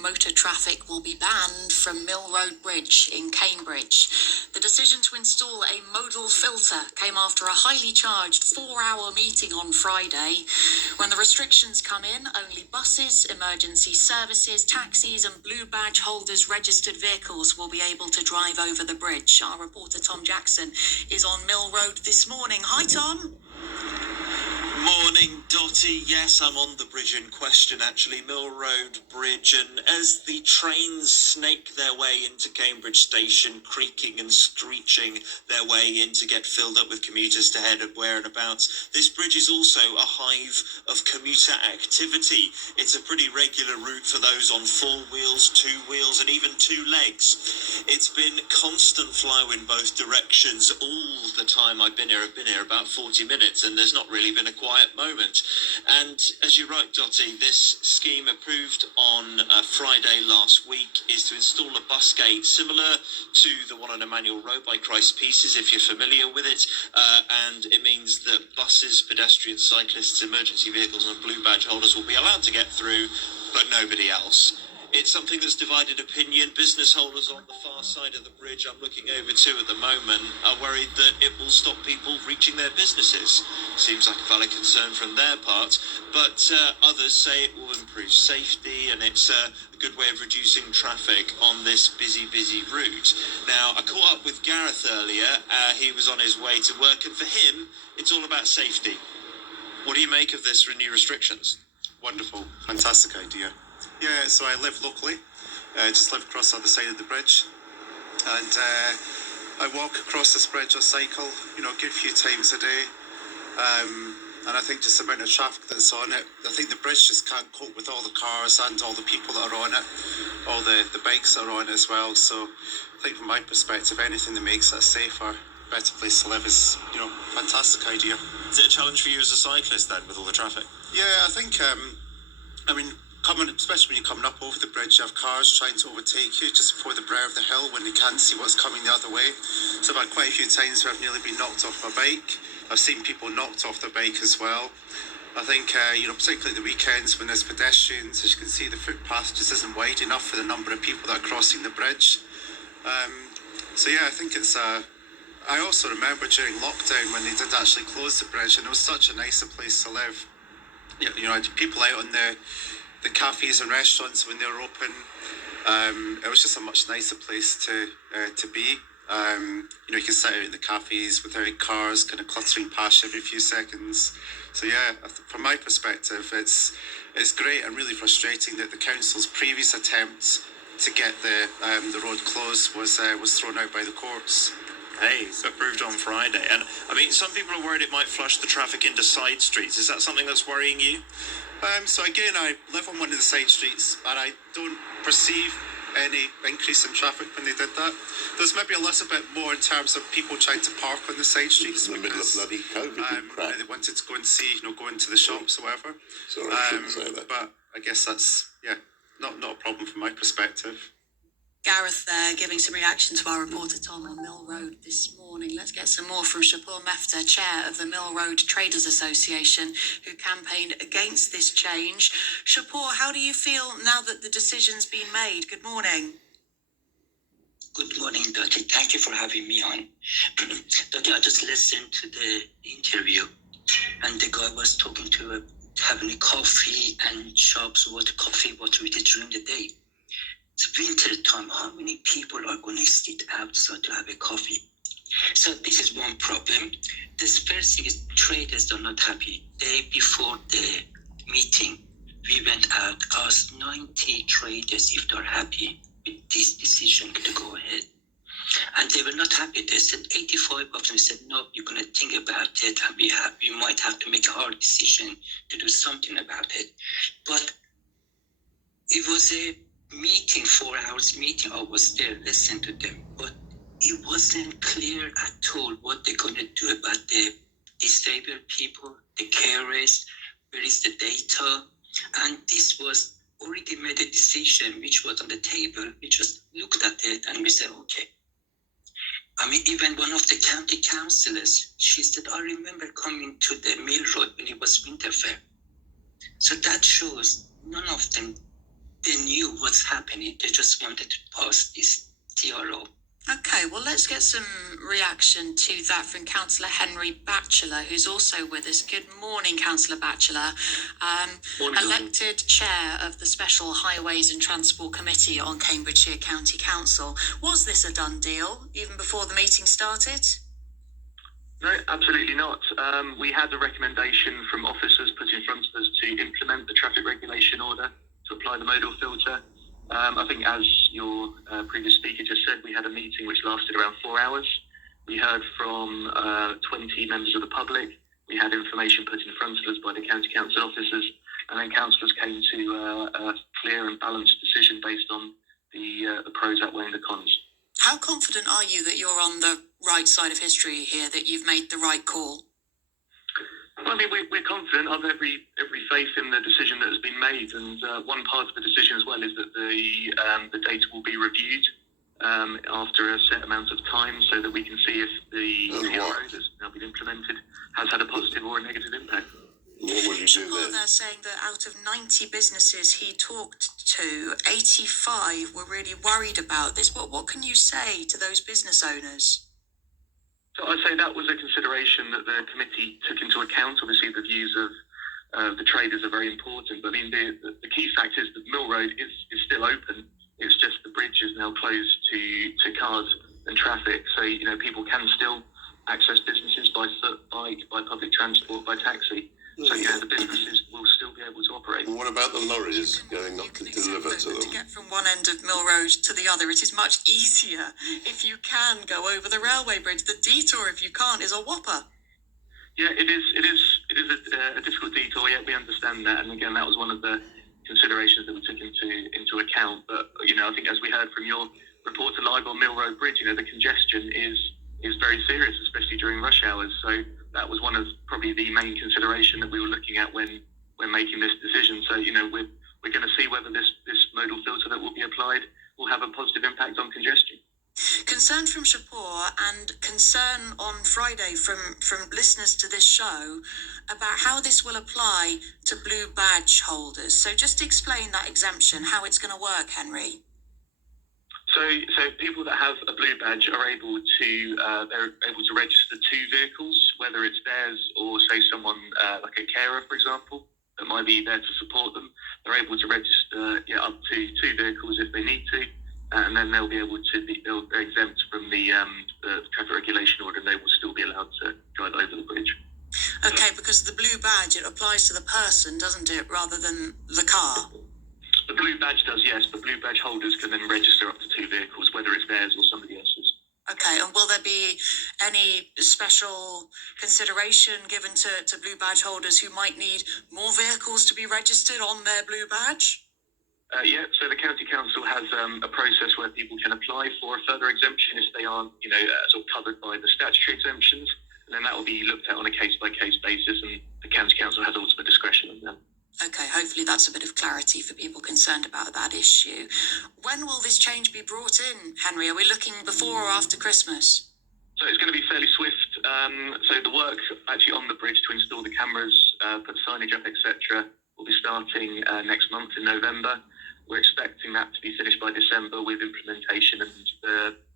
motor traffic will be banned from Mill Road Bridge in Cambridge. The decision to install a modal filter came after a highly charged 4-hour meeting on Friday. When the restrictions come in, only buses, emergency services, taxis and blue badge holders registered vehicles will be able to drive over the bridge. Our reporter Tom Jackson is on Mill Road this morning. Hi, Tom. Morning, Dottie. Yes, I'm on the bridge in question, actually, Mill Road Bridge, and as the trains snake their way into Cambridge Station, creaking and screeching their way in to get filled up with commuters to head where and abouts, this bridge is also a hive of commuter activity. It's a pretty regular route for those on 4 wheels, 2 wheels, and even 2 legs. It's been constant flow in both directions all the time I've been here. I've been here about 40 minutes, and there's not really been a quiet moment. And as you're right, Dottie, this scheme approved on Friday last week is to install a bus gate similar to the one on Emmanuel Road by Christ Pieces, if you're familiar with it, and it means that buses, pedestrians, cyclists, emergency vehicles and blue badge holders will be allowed to get through, but nobody else. It's something that's divided opinion. Business holders on the far side of the bridge I'm looking over to at the moment are worried that it will stop people reaching their businesses. Seems like a valid concern from their part, but others say it will improve safety and it's a good way of reducing traffic on this busy route. Now, I caught up with Gareth earlier. He was on his way to work, and for him, it's all about safety. What do you make of this new restrictions? Wonderful, fantastic idea. Yeah, so I live locally, just live across the other side of the bridge, and I walk across this bridge or cycle, a good few times a day, and I think just the amount of traffic that's on it, I think the bridge just can't cope with all the cars and all the people that are on it, all the bikes that are on it as well. So I think from my perspective, anything that makes it a safer, better place to live is, fantastic idea. Is it a challenge for you as a cyclist then, with all the traffic? Yeah, I think, especially when you're coming up over the bridge, you have cars trying to overtake you just before the brow of the hill when they can't see what's coming the other way. So I've had quite a few times where I've nearly been knocked off my bike. I've seen people knocked off their bike as well. I think, particularly at the weekends when there's pedestrians, as you can see, the footpath just isn't wide enough for the number of people that are crossing the bridge. I think it's... I also remember during lockdown when they did actually close the bridge, and it was such a nicer place to live. I had people out on the cafes and restaurants when they were open. It was just a much nicer place to be. You can sit out in the cafes without cars kind of cluttering past every few seconds. So yeah, from my perspective, it's great and really frustrating that the council's previous attempt to get the road closed was thrown out by the courts. Hey, it's approved on Friday. And, some people are worried it might flush the traffic into side streets. Is that something that's worrying you? So again, I live on one of the side streets, and I don't perceive any increase in traffic when they did that. There's maybe a little bit more in terms of people trying to park on the side streets. In the middle of bloody COVID crap. They wanted to go and see, go into the shops or whatever. Sorry, I shouldn't say that. But I guess that's, not a problem from my perspective. Gareth there giving some reaction to our reporter Tom on Mill Road this morning. Let's get some more from Shapur Mefta, chair of the Mill Road Traders Association, who campaigned against this change. Shapur, how do you feel now that the decision's been made? Good morning. Good morning, Dottie. Thank you for having me on. Dottie, I just listened to the interview, and the guy was talking to having a coffee and shops with coffee water with it during the day. It's winter time. How many people are going to sit outside to have a coffee? So this is one problem. This first thing is traders are not happy. Day before the meeting, we went out, asked 90 traders if they're happy with this decision to go ahead. And they were not happy. They said 85 of them said, no, you're going to think about it, and we might have to make a hard decision to do something about it. But it was a meeting, 4 hours meeting. I was there, listening to them, but it wasn't clear at all what they're going to do about the disabled people, the carers, where is the data. And this was already made a decision which was on the table. We just looked at it and we said, okay. Even one of the county councillors, she said, I remember coming to the Mill Road when it was winter fair. So that shows none of them they knew what's happening. They just wanted to pass this TRO. Okay, well, let's get some reaction to that from Councillor Henry Batchelor, who's also with us. Good morning, Councillor Batchelor. Morning. Elected Chair of the Special Highways and Transport Committee on Cambridgeshire County Council. Was this a done deal, even before the meeting started? No, absolutely not. We had a recommendation from officers put in front of us to implement the traffic regulation order to apply the modal filter. I think, as your previous speaker just said, we had a meeting which lasted around 4 hours. We heard from 20 members of the public. We had information put in front of us by the county council officers, and then councillors came to a clear and balanced decision based on the pros outweighing the cons. How confident are you that you're on the right side of history here, that you've made the right call? Well, I mean, we're confident. I've every faith in the decision that has been made, and one part of the decision as well is that the data will be reviewed after a set amount of time, so that we can see if the TRO that's now been implemented has had a positive or a negative impact. What will you do Well, then? they're saying that out of 90 businesses he talked to, 85 were really worried about this. What can you say to those business owners? So I'd say that was a consideration that the committee took into account. Obviously, the views of the traders are very important. But I mean, the key fact is that Mill Road is still open. It's just the bridge is now closed to cars and traffic. So, you know, people can still access businesses by foot, bike, by public transport, by taxi. So, yeah, the businesses will still be able to operate. And what about the lorries going up to deliver to To them? get from one end of Mill Road to the other, it is much easier if you can go over the railway bridge. The detour, if you can't, is a whopper. Yeah, it is a difficult detour. Yeah, we understand that, and again, that was one of the considerations that we took into account. But you know, I think as we heard from your reporter live on Mill Road Bridge, you know, the congestion is very serious, especially during rush hours. So that was one of probably the main consideration that we were looking at when making this decision. So you know, we're going to see whether this modal filter that will be applied will have a positive impact on congestion. Concern from Shapur and concern on Friday from listeners to this show about how this will apply to blue badge holders. So just explain that exemption, how it's going to work, Henry. So people that have a blue badge are able to they're able to register 2 vehicles, whether it's theirs or say someone like a carer, for example, that might be there to support them. They're able to register up to 2 vehicles if they need to, and then they'll be able to they're exempt from the traffic regulation order, and they will still be allowed to drive over the bridge. Okay, because the blue badge, it applies to the person, doesn't it, rather than the car? The blue badge does, yes. The blue badge holders can then register up to 2 vehicles, whether it's theirs or somebody else's. Okay, and will there be any special consideration given to blue badge holders who might need more vehicles to be registered on their blue badge? Yeah, so the county council has a process where people can apply for a further exemption if they aren't, sort of covered by the statutory exemptions, and then that will be looked at on a case-by-case basis, and the county council has ultimate discretion on that. Okay, hopefully that's a bit of clarity for people concerned about that issue. When will this change be brought in, Henry? Are we looking before or after Christmas? So it's going to be fairly swift. So the work actually on the bridge to install the cameras, put signage up, etc., will be starting next month in November. We're expecting that to be finished by December with implementation and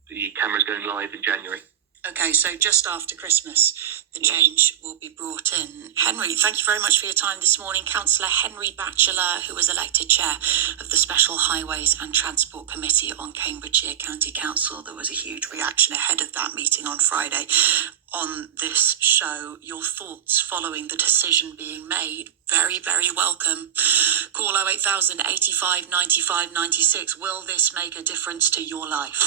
the cameras going live in January. Okay, so just after Christmas, the change will be brought in. Henry, thank you very much for your time this morning. Councillor Henry Batchelor, who was elected Chair of the Special Highways and Transport Committee on Cambridgeshire County Council. There was a huge reaction ahead of that meeting on Friday on this show. Your thoughts following the decision being made, very, very welcome. Call 08000 85 95 96. Will this make a difference to your life?